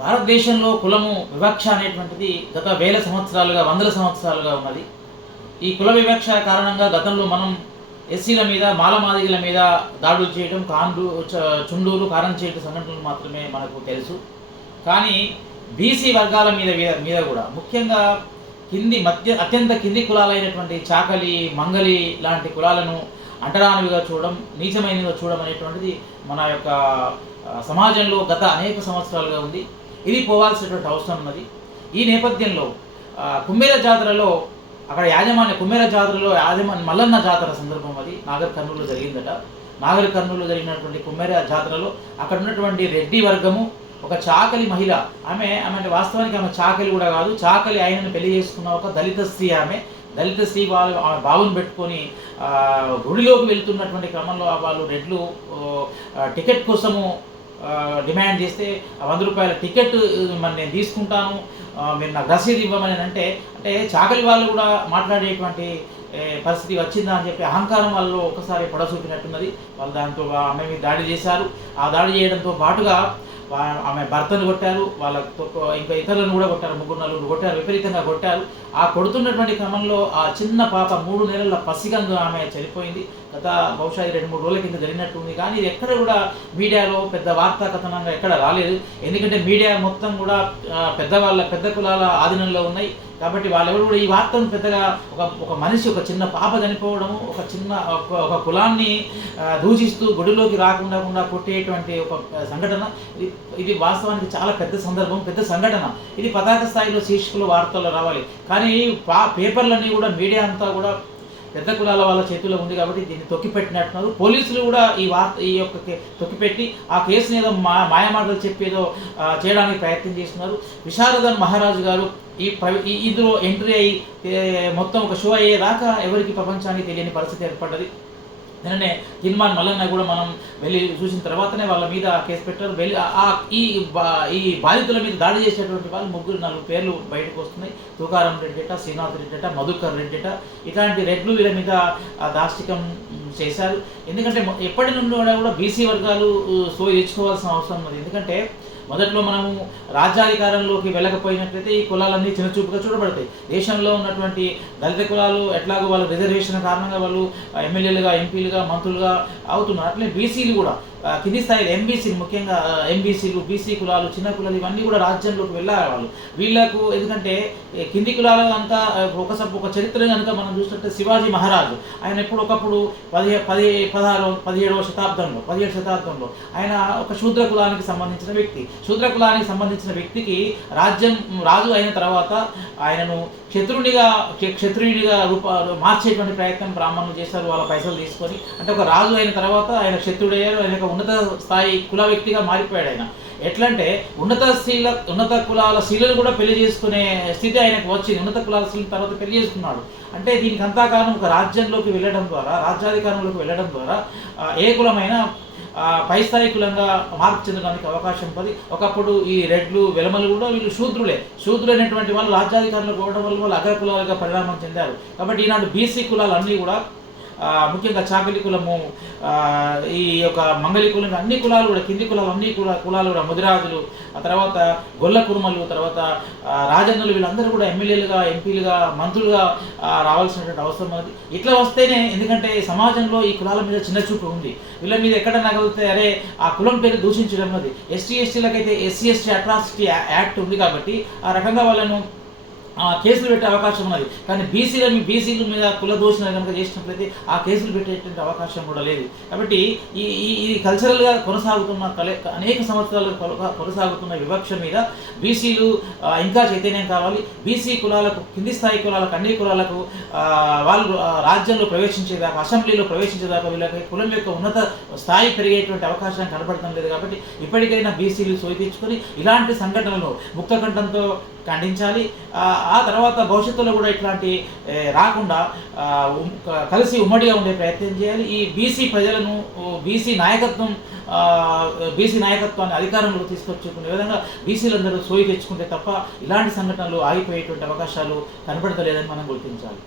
భారతదేశంలో కులము వివక్ష అనేటువంటిది గత వేల సంవత్సరాలుగా, వందల సంవత్సరాలుగా ఉన్నది. ఈ కుల వివక్ష కారణంగా గతంలో మనం ఎస్సీల మీద, మాలమాదిగల మీద దాడులు చేయడం, చుండూలు, కారంచేటు సంఘటనలు మాత్రమే మనకు తెలుసు. కానీ బీసీ వర్గాల మీద కూడా ముఖ్యంగా అత్యంత కింది కులాలైనటువంటి చాకలి, మంగలి లాంటి కులాలను అంటరానివిగా చూడడం, నీచమైనవిగా చూడడం అనేటువంటిది మన యొక్క సమాజంలో గత అనేక సంవత్సరాలుగా ఉంది. ఇది పోవాల్సినటువంటి అవసరం ఉన్నది. ఈ నేపథ్యంలో కుమ్మేర జాతరలో కుమ్మేర జాతరలో మల్లన్న జాతర సందర్భం అది నాగర్ కర్నూలులో జరిగిందట. నాగర్ కర్నూలులో జరిగినటువంటి కుమ్మేర జాతరలో అక్కడ ఉన్నటువంటి రెడ్డి వర్గము ఒక చాకలి మహిళ, ఆమె వాస్తవానికి ఆమె చాకలి కూడా కాదు, చాకలి ఆయనను పెళ్లి చేసుకున్న ఒక దళిత స్త్రీ. దళిత స్త్రీ ఆమె బావును పెట్టుకొని గుడిలోకి వెళ్తున్నటువంటి క్రమంలో వాళ్ళు రెడ్లు టికెట్ కోసము డిమాండ్ చేస్తే 100 రూపాయల టికెట్ మరి నేను తీసుకుంటాను, మీరు నాకు రసీదు ఇవ్వమని అంటే చాకలి వాళ్ళు కూడా మాట్లాడేటువంటి పరిస్థితి వచ్చిందా అని చెప్పి అహంకారం వాళ్ళు ఒకసారి చూపినట్టున్నది. వాళ్ళు దాంతో ఆమె మీద దాడి చేశారు. ఆ దాడి చేయడంతో పాటుగా ఆమె భర్తను కొట్టారు, ఇంకా ఇతరులను కూడా కొట్టారు, 3-4 కొట్టారు, విపరీతంగా కొట్టారు. ఆ కొడుతున్నటువంటి క్రమంలో ఆ చిన్న పాప 3 నెలల పసికందు ఆమె చనిపోయింది. బహుశా 2-3 రోజుల కింద జరిగినట్టుంది. కానీ ఇది ఎక్కడ కూడా మీడియాలో పెద్ద వార్తా కథనంగా ఎక్కడ రాలేదు. ఎందుకంటే మీడియా మొత్తం కూడా పెద్ద కులాల ఆధీనంలో ఉన్నాయి. కాబట్టి వాళ్ళెవరు కూడా ఈ వార్తను పెద్దగా ఒక మనిషి, ఒక చిన్న పాప చనిపోవడము, ఒక కులాన్ని దూషిస్తూ గుడిలోకి రాకుండా కొట్టేటువంటి ఒక సంఘటన, ఇది వాస్తవానికి చాలా పెద్ద సందర్భం, పెద్ద సంఘటన. ఇది పతాక స్థాయిలో శీర్షికలు వార్తల్లో రావాలి. కానీ పేపర్లన్నీ కూడా, మీడియా అంతా కూడా పెద్ద కులాల వాళ్ళ చేతుల్లో ఉంది కాబట్టి దీన్ని తొక్కిపెట్టినట్టున్నారు. పోలీసులు కూడా ఈ యొక్క తొక్కిపెట్టి ఆ కేసుని ఏదో మాయమాటలు చెప్పేదో చేయడానికి ప్రయత్నం చేస్తున్నారు. విశారదన్ మహారాజు గారు ఇందులో ఎంట్రీ అయ్యి మొత్తం ఒక షో అయ్యేదాకా ఎవరికి ప్రపంచానికి తెలియని పరిస్థితి ఏర్పడ్డది. నిన్ననే కిల్మాన్ మల్లన్న కూడా మనం వెళ్ళి చూసిన తర్వాతనే వాళ్ళ మీద కేసు పెట్టారు. ఈ బాధితుల మీద దాడి చేసేటువంటి వాళ్ళు 3-4 పేర్లు బయటకు వస్తున్నాయి. తుకారం రెడ్డిట, శ్రీనాథ్ రెడ్డిట, మధుకర్ రెడ్డిట, ఇట్లాంటి రెడ్లు వీళ్ళ మీద దాష్టికం చేశారు. ఎందుకంటే ఎప్పటి నుండి కూడా బీసీ వర్గాలు తెచ్చుకోవాల్సిన అవసరం ఉంది. ఎందుకంటే మొదట్లో మనము రాజ్యాధికారంలోకి వెళ్ళకపోయినట్లయితే ఈ కులాలన్నీ చిన్నచూపుగా చూడబడతాయి. దేశంలో ఉన్నటువంటి దళిత కులాలు ఎట్లాగో వాళ్ళ రిజర్వేషన్ కారణంగా వాళ్ళు ఎమ్మెల్యేలుగా, ఎంపీలుగా, మంత్రులుగా అవుతున్నారు. అట్లనే బీసీలు కూడా కింది స్థాయిలో ఎంబీసీలు, ముఖ్యంగా ఎంబీసీలు, బీసీ కులాలు, చిన్న కులాలు ఇవన్నీ కూడా రాజ్యంలోకి వెళ్ళాలి వాళ్ళు. వీళ్ళకు ఎందుకంటే కింది కులాలు అంతా ఒక చరిత్ర కనుక మనం చూసినట్టే శివాజీ మహారాజు ఆయన ఒకప్పుడు 17వ శతాబ్దంలో ఆయన ఒక శూద్ర కులానికి సంబంధించిన వ్యక్తి. శూద్ర కులానికి సంబంధించిన వ్యక్తికి రాజు అయిన తర్వాత ఆయనను క్షత్రియుడిగా మార్చేటువంటి ప్రయత్నం బ్రాహ్మణులు చేశారు, వాళ్ళ పైసలు తీసుకొని. అంటే ఒక రాజు అయిన తర్వాత ఆయన క్షత్రుడయ్యారు, ఆయన ఉన్నత స్థాయి కుల వ్యక్తిగా మారిపోయాడు. ఆయన ఎట్లంటే ఉన్నత కులాల స్త్రీలను కూడా పెళ్లి చేసుకునే స్థితి ఆయనకు వచ్చింది. ఉన్నత కులాల స్త్రీల తర్వాత పెళ్లి చేసుకున్నాడు. అంటే దీనికి అంతా కారణం ఒక రాజ్యంలోకి వెళ్ళడం ద్వారా, రాజ్యాధికారంలోకి వెళ్ళడం ద్వారా ఏ కులమైనా పై స్థాయి కులంగా మార్పు చెందడానికి అవకాశం ఉంటుంది. ఒకప్పుడు ఈ రెడ్లు, వెలమలు కూడా వీళ్ళు శూద్రులైనటువంటి వాళ్ళు రాజ్యాధికారంలో పోవడం వల్ల వాళ్ళు అగ్ర కులాలుగా పరిణామం చెందారు. కాబట్టి ఈనాడు బీసీ కులాలన్నీ కూడా ముఖ్యంగా చాకలి కులము, ఈ యొక్క మంగళి కులం, అన్ని కులాలు కూడా, కింది కులాలు అన్ని కులాలు కూడా, ముదిరాజులు, ఆ తర్వాత గొల్ల కుర్మలు, తర్వాత రాజన్నులు, వీళ్ళందరూ కూడా ఎమ్మెల్యేలుగా, ఎంపీలుగా, మంత్రులుగా రావాల్సినటువంటి అవసరం ఉంది. ఇట్లా వస్తేనే, ఎందుకంటే సమాజంలో ఈ కులాల మీద చిన్న చూపు ఉంది. వీళ్ళ మీద ఎక్కడ నగలితే అరే ఆ కులం పేరు దూషించడం అనేది, ఎస్సీలకైతే ఎస్సీ అట్రాసిటీ యాక్ట్ ఉంది కాబట్టి ఆ రకంగా వాళ్ళను కేసులు పెట్టే అవకాశం ఉన్నది. కానీ బీసీల మీద కుల దోషణ కనుక చేసినట్లయితే ఆ కేసులు పెట్టేటువంటి అవకాశం కూడా లేదు. కాబట్టి ఈ కల్చరల్గా అనేక సంవత్సరాలుగా కొనసాగుతున్న వివక్ష మీద బీసీలు ఇంకా చైతన్యం కావాలి. బీసీ కులాలకు, కింది స్థాయి కులాలకు, అన్ని కులాలకు వాళ్ళు రాజ్యంలో ప్రవేశించేదాకా, అసెంబ్లీలో ప్రవేశించేదాకా వీళ్ళకి కులం యొక్క ఉన్నత స్థాయి పెరిగేటువంటి అవకాశం కనబడటం లేదు. కాబట్టి ఇప్పటికైనా బీసీలు తెచ్చుకొని ఇలాంటి సంఘటనలు ముక్తకంఠంతో ఖండించాలి. ఆ తర్వాత భవిష్యత్తులో కూడా ఇట్లాంటి రాకుండా కలిసి ఉమ్మడిగా ఉండే ప్రయత్నం చేయాలి. ఈ బీసీ ప్రజలను, బీసీ నాయకత్వాన్ని అధికారంలోకి తీసుకొచ్చుకునే విధంగా బీసీలందరూ తెచ్చుకుంటే తప్ప ఇలాంటి సంఘటనలు ఆగిపోయేటువంటి అవకాశాలు కనబడతలేదని మనం గుర్తించాలి.